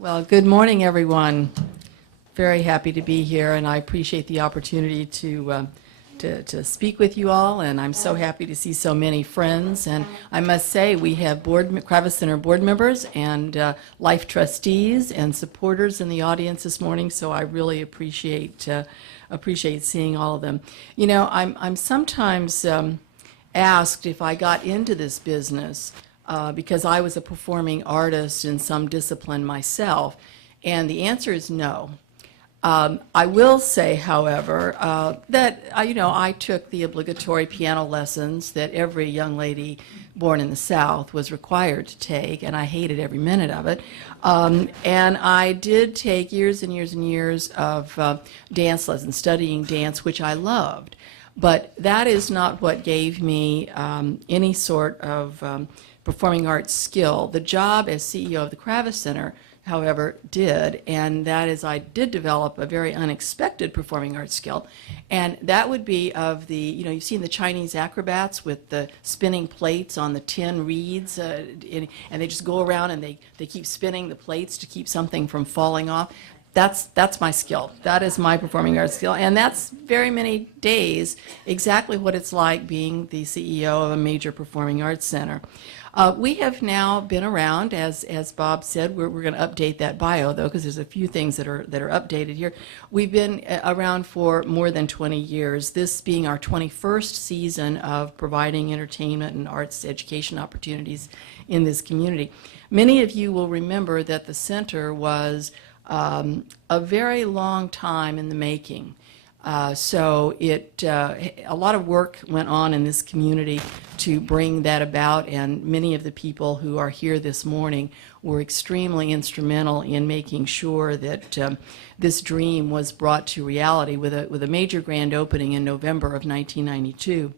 Well, good morning, everyone. Very happy to be here, and I appreciate the opportunity to speak with you all, and I'm so happy to see so many friends. And I must say, we have Kravis Center board members and life trustees and supporters in the audience this morning, so I really appreciate seeing all of them. You know, I'm sometimes asked if I got into this business because I was a performing artist in some discipline myself, and the answer is no. I will say, however, that I took the obligatory piano lessons that every young lady born in the South was required to take, and I hated every minute of it. And I did take years and years and years of dance lessons, studying dance, which I loved. But that is not what gave me any sort of performing arts skill. The job as CEO of the Kravis Center, however, did, and that is I did develop a very unexpected performing arts skill, and that would be of the, you've seen the Chinese acrobats with the spinning plates on the tin reeds, and they just go around and they keep spinning the plates to keep something from falling off. That's my skill. That is my performing arts skill, and that's very many days exactly what it's like being the CEO of a major performing arts center. We have now been around, as Bob said. We're going to update that bio, though, because there's a few things that are updated here. We've been around for more than 20 years, this being our 21st season of providing entertainment and arts education opportunities in this community. Many of you will remember that the center was a very long time in the making. So a lot of work went on in this community to bring that about, and many of the people who are here this morning were extremely instrumental in making sure that this dream was brought to reality with a major grand opening in November of 1992.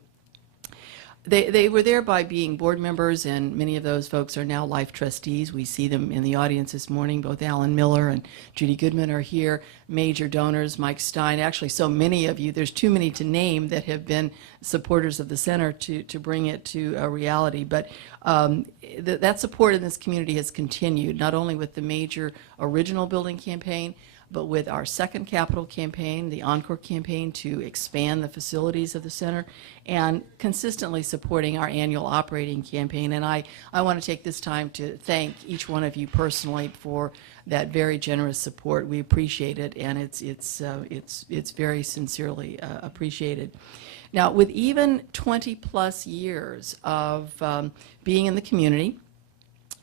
They were there by being board members, and many of those folks are now life trustees. We see them in the audience this morning. Both Alan Miller and Judy Goodman are here. Major donors, Mike Stein. Actually, so many of you, there's too many to name, that have been supporters of the center to bring it to a reality. But that support in this community has continued, not only with the major original building campaign, but with our second capital campaign, the Encore campaign, to expand the facilities of the center, and consistently supporting our annual operating campaign. And I want to take this time to thank each one of you personally for that very generous support. We appreciate it, and it's very sincerely appreciated. Now, with even 20 plus years of being in the community,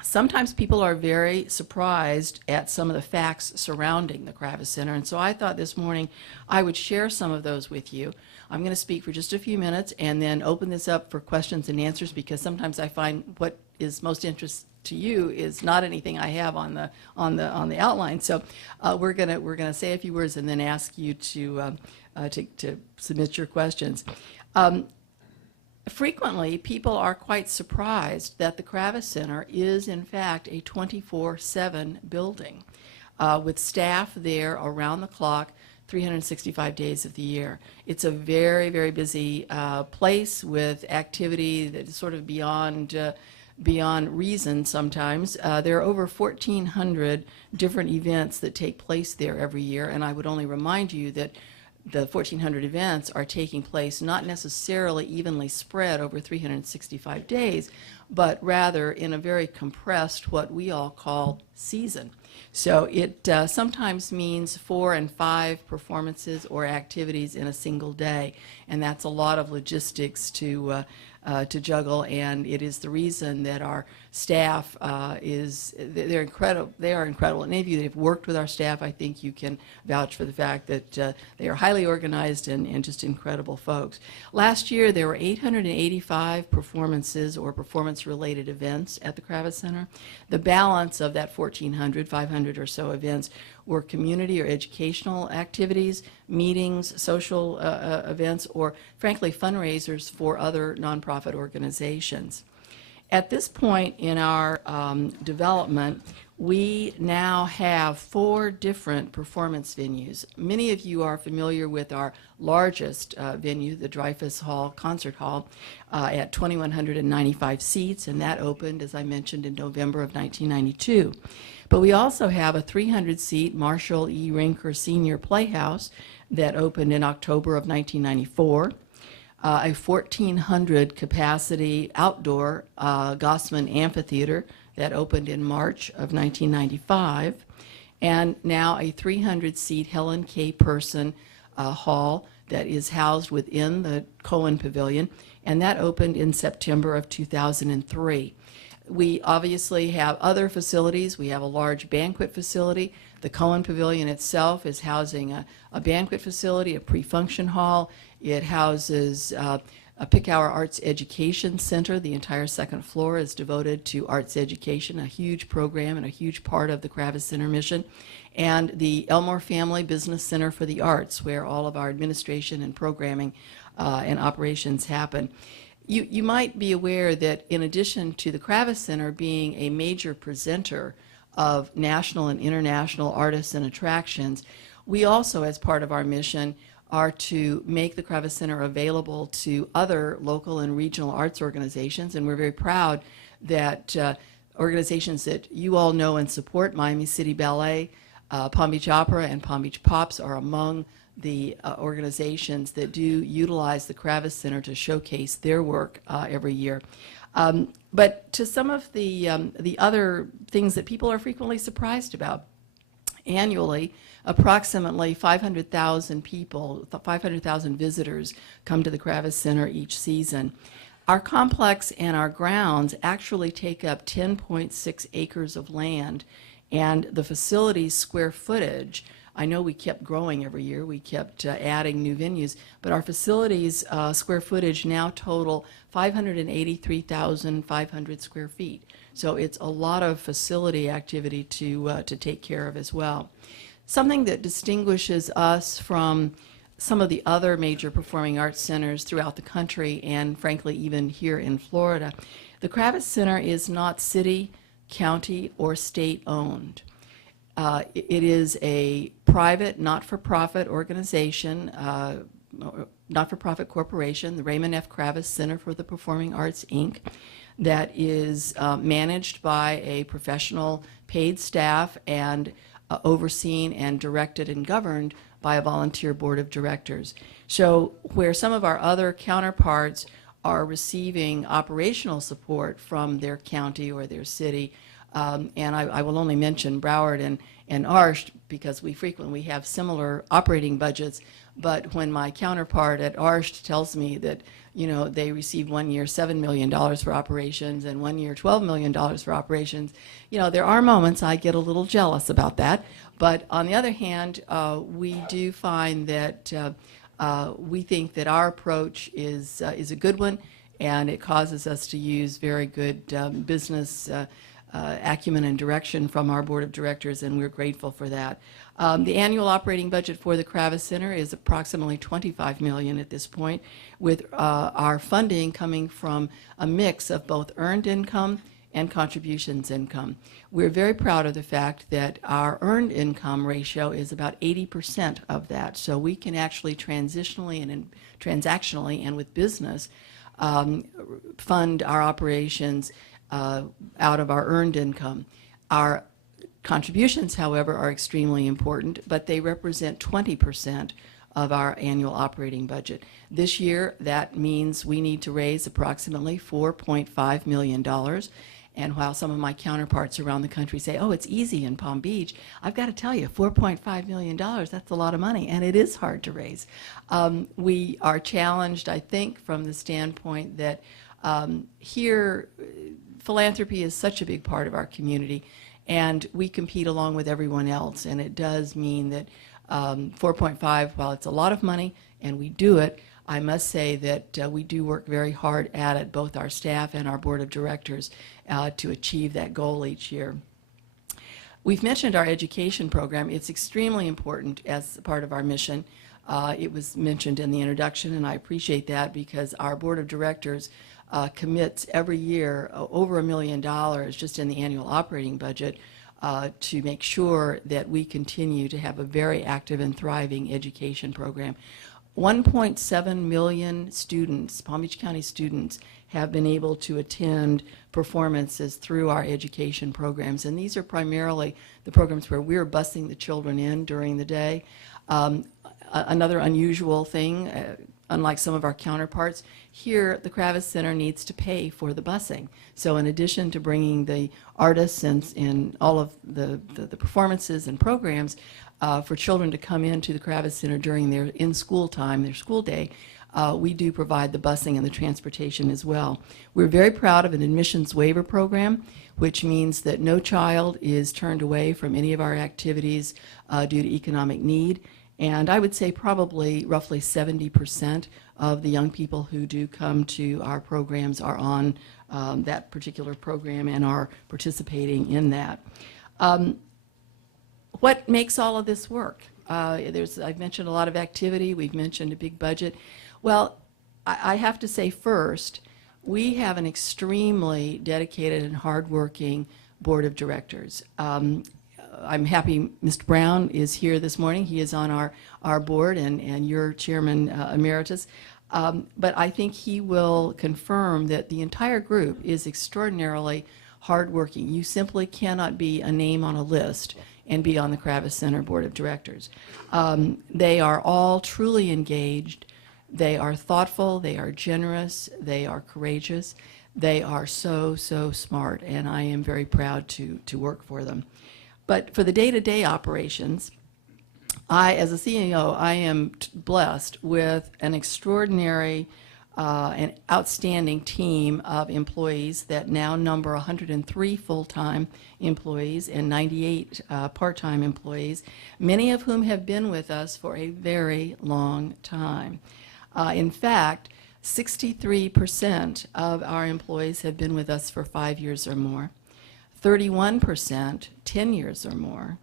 sometimes people are very surprised at some of the facts surrounding the Kravis Center, and so I thought this morning I would share some of those with you. I'm going to speak for just a few minutes and then open this up for questions and answers, because sometimes I find what is most interesting to you is not anything I have on the outline. So we're gonna say a few words and then ask you to submit your questions. Frequently, people are quite surprised that the Kravis Center is, in fact, a 24/7 building with staff there around the clock, 365 days of the year. It's a very, very busy place with activity that is sort of beyond reason sometimes. There are over 1,400 different events that take place there every year, and I would only remind you that the 1,400 events are taking place not necessarily evenly spread over 365 days, but rather in a very compressed, what we all call, season. So it sometimes means 4 and 5 performances or activities in a single day, and that's a lot of logistics to juggle, and it is the reason that our staff they're incredible. They are incredible. Any of you that have worked with our staff, I think you can vouch for the fact that they are highly organized and just incredible folks. Last year there were 885 performances or performance-related events at the Kravis Center. The balance of that 1,400, 500 or so events were community or educational activities, meetings, social events, or frankly fundraisers for other nonprofit organizations. At this point in our development, we now have 4 different performance venues. Many of you are familiar with our largest venue, the Dreyfus Hall Concert Hall, at 2,195 seats, and that opened, as I mentioned, in November of 1992. But we also have a 300-seat Marshall E. Rinker Senior Playhouse that opened in October of 1994. A 1,400 capacity outdoor Gossman Amphitheater that opened in March of 1995, and now a 300-seat Helen K. Person hall that is housed within the Cohen Pavilion, and that opened in September of 2003. We obviously have other facilities. We have a large banquet facility. The Cohen Pavilion itself is housing a banquet facility, a pre-function hall. It houses a Picower Arts Education Center. The entire second floor is devoted to arts education, a huge program and a huge part of the Kravis Center mission. And the Elmore Family Business Center for the Arts, where all of our administration and programming and operations happen. You might be aware that in addition to the Kravis Center being a major presenter of national and international artists and attractions, we also, as part of our mission, are to make the Kravis Center available to other local and regional arts organizations, and we're very proud that organizations that you all know and support, Miami City Ballet, Palm Beach Opera, and Palm Beach Pops, are among the organizations that do utilize the Kravis Center to showcase their work every year. But to some of the other things that people are frequently surprised about, annually, approximately 500,000 people, 500,000 visitors come to the Kravis Center each season. Our complex and our grounds actually take up 10.6 acres of land, and the facility's square footage, I know we kept growing every year, we kept adding new venues, but our facilities square footage now total 583,500 square feet. So it's a lot of facility activity to take care of as well. Something that distinguishes us from some of the other major performing arts centers throughout the country, and frankly even here in Florida, the Kravis Center is not city, county, or state owned. It is a private, not-for-profit organization, not-for-profit corporation, the Raymond F. Kravis Center for the Performing Arts, Inc., that is managed by a professional paid staff and overseen and directed and governed by a volunteer board of directors. So where some of our other counterparts are receiving operational support from their county or their city, and I will only mention Broward and Arsht because we have similar operating budgets, but when my counterpart at Arsht tells me that they received one year $7 million for operations and one year $12 million for operations, there are moments I get a little jealous about that. But on the other hand, we do find that we think that our approach is a good one, and it causes us to use very good business acumen and direction from our board of directors, and we're grateful for that. The annual operating budget for the Kravis Center is approximately $25 million at this point, with our funding coming from a mix of both earned income and contributions income. We're very proud of the fact that our earned income ratio is about 80% of that, so we can actually transactionally and with business fund our operations out of our earned income. Our contributions, however, are extremely important, but they represent 20% of our annual operating budget. This year, that means we need to raise approximately $4.5 million. And while some of my counterparts around the country say, oh, it's easy in Palm Beach, I've got to tell you, $4.5 million, that's a lot of money, and it is hard to raise. We are challenged, I think, from the standpoint that here, philanthropy is such a big part of our community, and we compete along with everyone else, and it does mean that 4.5, while it's a lot of money and we do it, I must say that we do work very hard at it, both our staff and our board of directors, to achieve that goal each year. We've mentioned our education program. It's extremely important as part of our mission. It was mentioned in the introduction, and I appreciate that because our board of directors commits every year over $1 million just in the annual operating budget to make sure that we continue to have a very active and thriving education program. 1.7 million students, Palm Beach County students, have been able to attend performances through our education programs. And these are primarily the programs where we're busing the children in during the day. Another unusual thing, unlike some of our counterparts, here the Kravis Center needs to pay for the busing. So in addition to bringing the artists and all of the performances and programs for children to come into the Kravis Center during their in-school time, their school day, we do provide the busing and the transportation as well. We're very proud of an admissions waiver program, which means that no child is turned away from any of our activities due to economic need. And I would say probably roughly 70% of the young people who do come to our programs are on that particular program and are participating in that. What makes all of this work? I've mentioned a lot of activity. We've mentioned a big budget. Well, I have to say first, we have an extremely dedicated and hardworking board of directors. I'm happy Mr. Brown is here this morning. He is on our board and your chairman emeritus. But I think he will confirm that the entire group is extraordinarily hardworking. You simply cannot be a name on a list and be on the Kravis Center Board of Directors. They are all truly engaged. They are thoughtful. They are generous. They are courageous. They are so, so smart, and I am very proud to work for them. But for the day-to-day operations, as a CEO, I am blessed with an extraordinary and outstanding team of employees that now number 103 full-time employees and 98 part-time employees, many of whom have been with us for a very long time. In fact, 63% of our employees have been with us for 5 years or more. 31%, 10 years or more,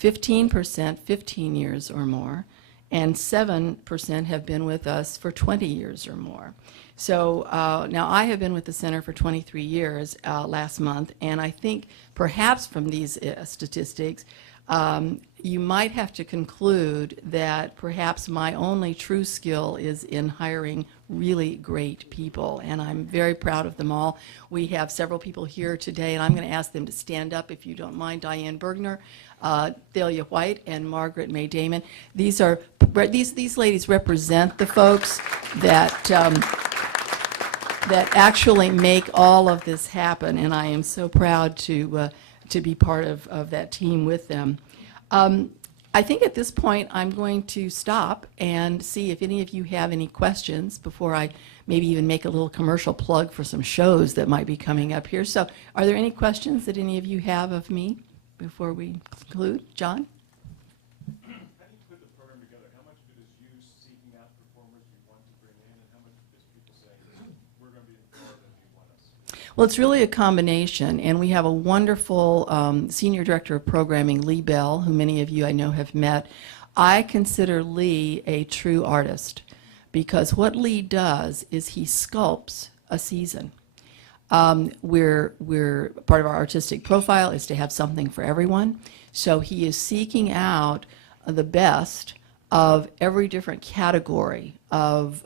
15%, 15 years or more, and 7% have been with us for 20 years or more. So now I have been with the center for 23 years last month, and I think perhaps from these statistics, you might have to conclude that perhaps my only true skill is in hiring really great people, and I'm very proud of them all. We have several people here today, and I'm going to ask them to stand up if you don't mind. Diane Bergner, Thalia White, and Margaret May Damon. These ladies represent the folks that that actually make all of this happen, and I am so proud to be part of that team with them. I think at this point I'm going to stop and see if any of you have any questions before I maybe even make a little commercial plug for some shows that might be coming up here. So are there any questions that any of you have of me before we conclude? John? How do you put the program together? How much of it is you seeking out performers you want to bring in, and how much of it is people saying, we're going to be in Florida if you want us? Well, it's really a combination, and we have a wonderful Senior Director of Programming, Lee Bell, who many of you I know have met. I consider Lee a true artist because what Lee does is he sculpts a season. We're part of our artistic profile is to have something for everyone, so he is seeking out the best of every different category of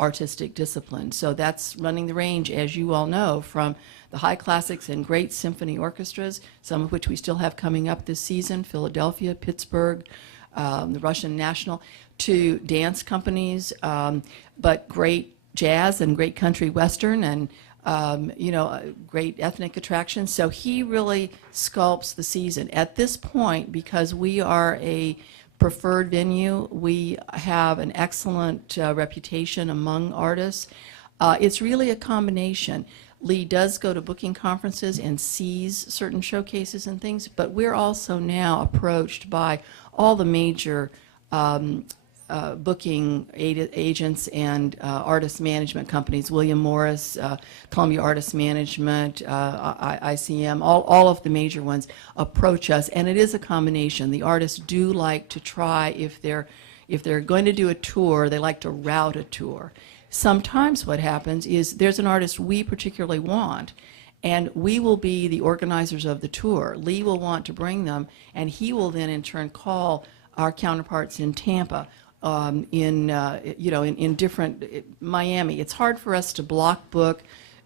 artistic discipline. So that's running the range, as you all know, from the high classics and great symphony orchestras, some of which we still have coming up this season, Philadelphia, Pittsburgh, the Russian National, to dance companies, but great jazz and great country western and great ethnic attractions. So he really sculpts the season. At this point, because we are a preferred venue, we have an excellent reputation among artists. It's really a combination. Lee does go to booking conferences and sees certain showcases and things, but we're also now approached by all the major booking agents and artist management companies, William Morris, Columbia Artist Management, ICM, all of the major ones approach us, and it is a combination. The artists do like to try, if they're going to do a tour, they like to route a tour. sometimes what happens is there's an artist we particularly want, and we will be the organizers of the tour. Lee will want to bring them, and he will then in turn call our counterparts in Tampa, in different Miami. It's hard for us to block book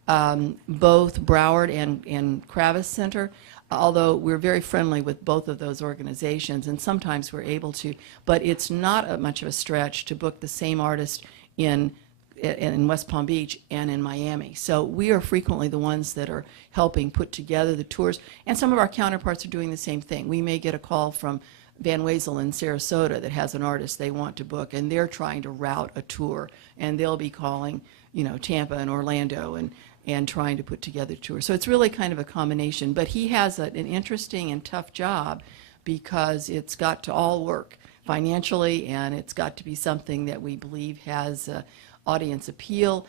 both Broward and Kravis Center, although we're very friendly with both of those organizations, and sometimes we're able to. But it's not much of a stretch to book the same artist in West Palm Beach and in Miami. So we are frequently the ones that are helping put together the tours, and some of our counterparts are doing the same thing. We may get a call from Van Wezel in Sarasota that has an artist they want to book, and they're trying to route a tour, and they'll be calling, Tampa and Orlando and trying to put together a tour. So it's really kind of a combination, but he has an interesting and tough job because it's got to all work financially, and it's got to be something that we believe has audience appeal.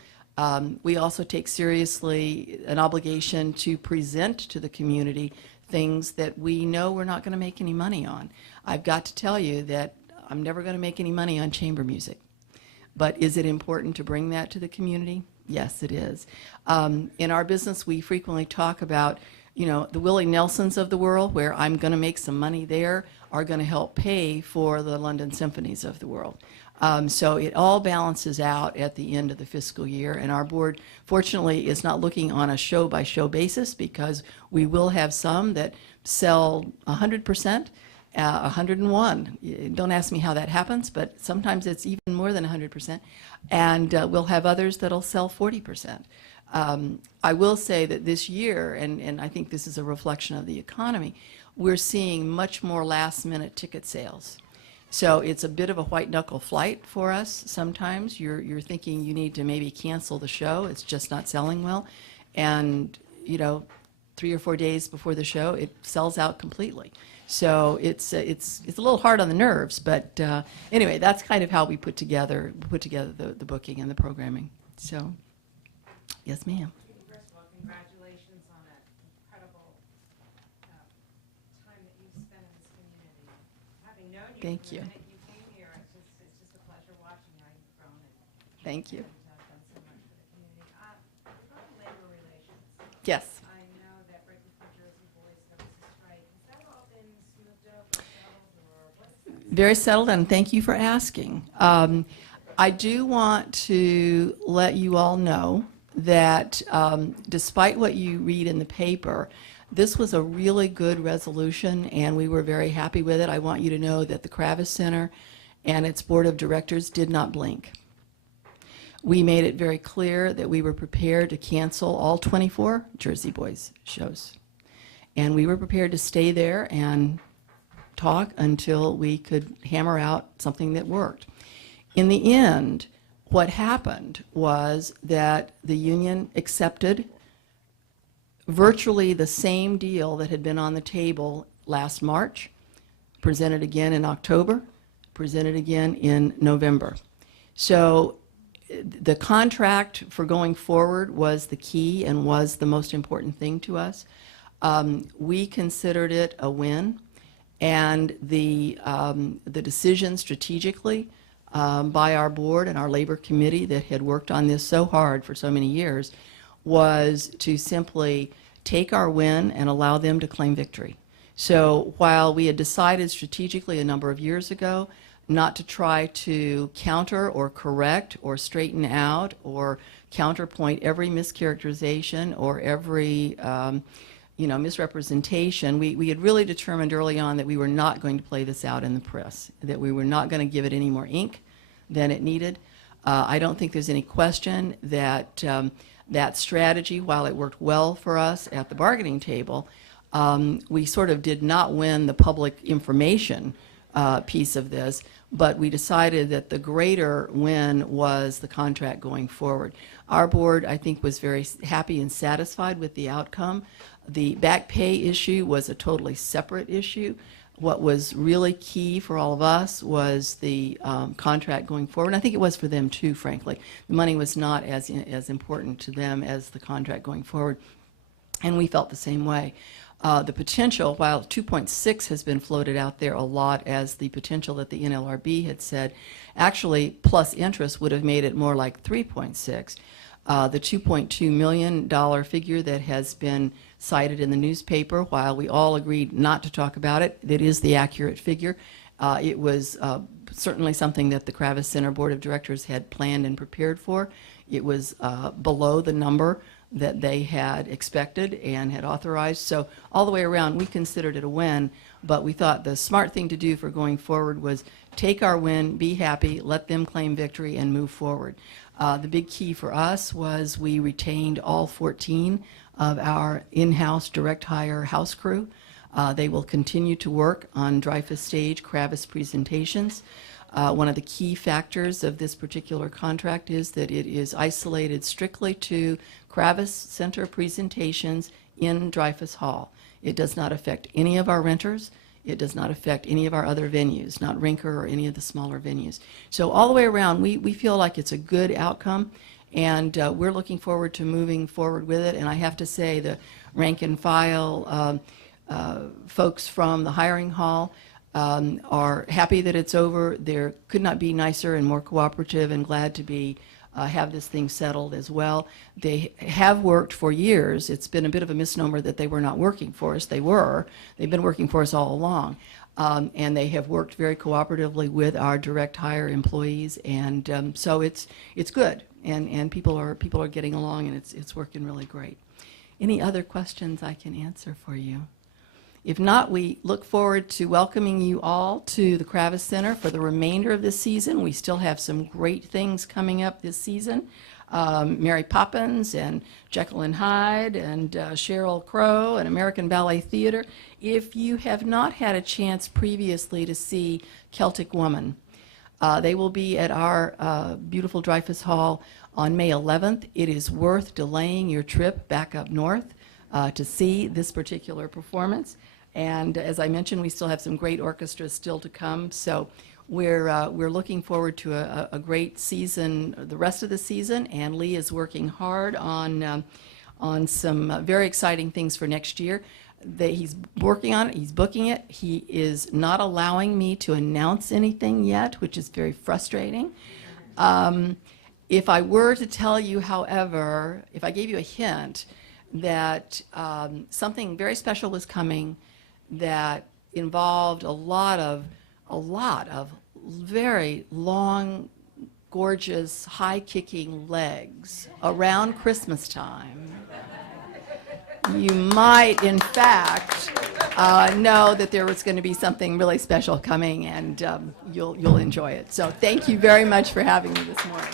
We also take seriously an obligation to present to the community things that we know we're not going to make any money on. I've got to tell you that I'm never going to make any money on chamber music. But is it important to bring that to the community? Yes, it is. In our business, we frequently talk about, the Willie Nelsons of the world, where I'm going to make some money there, are going to help pay for the London Symphonies of the world. So it all balances out at the end of the fiscal year, and our board, fortunately, is not looking on a show-by-show basis, because we will have some that sell 100%, 101. Don't ask me how that happens, but sometimes it's even more than 100%, and we'll have others that'll sell 40%. I will say that this year, and I think this is a reflection of the economy, we're seeing much more last-minute ticket sales. So it's a bit of a white-knuckle flight for us. Sometimes you're thinking you need to maybe cancel the show. It's just not selling well. And, 3 or 4 days before the show, it sells out completely. So it's a little hard on the nerves. But anyway, that's kind of how we put together the booking and the programming. So, yes, ma'am. First of all, congratulations on an incredible time that you've spent in this community. Having known you Thank from you. the minute you came here, it's just a pleasure watching how you've grown Thank you. and done so much for the community. Regarding labor relations, Yes. I know that right before Jersey Boys there was a strike. Has that all been smoothed up or settled, or what's Very settled, and thank you for asking. I do want to let you all know that despite what you read in the paper, this was a really good resolution, and we were very happy with it. I want you to know that the Kravis Center and its board of directors did not blink. We made it very clear that we were prepared to cancel all 24 Jersey Boys shows. And we were prepared to stay there and talk until we could hammer out something that worked. In the end, what happened was that the union accepted virtually the same deal that had been on the table last March, presented again in October, presented again in November. So the contract for going forward was the key and was the most important thing to us. We considered it a win, and the decision strategically by our board and our labor committee that had worked on this so hard for so many years was to simply take our win and allow them to claim victory. So while we had decided strategically a number of years ago not to try to counter or correct or straighten out or counterpoint every mischaracterization or every misrepresentation, we had really determined early on that we were not going to play this out in the press, that we were not going to give it any more ink than it needed. I don't think there's any question that that strategy, while it worked well for us at the bargaining table, we sort of did not win the public information piece of this, but we decided that the greater win was the contract going forward. Our board, I think, was very happy and satisfied with the outcome. The back pay issue was a totally separate issue. What was really key for all of us was the contract going forward. And I think it was for them too, frankly. The money was not as important to them as the contract going forward, and we felt the same way. The potential, while 2.6 has been floated out there a lot as the potential that the NLRB had said, actually plus interest would have made it more like 3.6. The $2.2 million figure that has been cited in the newspaper, while we all agreed not to talk about it, that is the accurate figure. It was certainly something that the Kravis Center Board of Directors had planned and prepared for. It was below the number that they had expected and had authorized. So all the way around, we considered it a win, but we thought the smart thing to do for going forward was take our win, be happy, let them claim victory, and move forward. The big key for us was we retained all 14 of our in-house direct hire house crew. They will continue to work on Dreyfus Stage Kravis presentations. One of the key factors of this particular contract is that it is isolated strictly to Kravis Center presentations in Dreyfus Hall. It does not affect any of our renters. It does not affect any of our other venues, not Rinker or any of the smaller venues. So all the way around, we feel like it's a good outcome, and we're looking forward to moving forward with it. And I have to say, the rank and file folks from the hiring hall are happy that it's over. They could not be nicer and more cooperative, and glad to be have this thing settled as well. They have worked for years. It's been a bit of a misnomer that they were not working for us. They were. They've been working for us all along. And they have worked very cooperatively with our direct hire employees, and so it's good, and people are getting along, and it's working really great. Any other questions I can answer for you? If not, we look forward to welcoming you all to the Kravis Center for the remainder of this season. We still have some great things coming up this season. Mary Poppins and Jekyll and Hyde and Sheryl Crow and American Ballet Theater. If you have not had a chance previously to see Celtic Woman, they will be at our beautiful Dreyfus Hall on May 11th. It is worth delaying your trip back up north to see this particular performance. And as I mentioned, we still have some great orchestras still to come. So we're looking forward to a great season, the rest of the season. And Lee is working hard on some very exciting things for next year. He's working on it. He's booking it. He is not allowing me to announce anything yet, which is very frustrating. If I were to tell you, however, if I gave you a hint that something very special was coming, that involved a lot of very long, gorgeous, high-kicking legs around Christmas time, you might, in fact, know that there was going to be something really special coming, and you'll enjoy it. So thank you very much for having me this morning.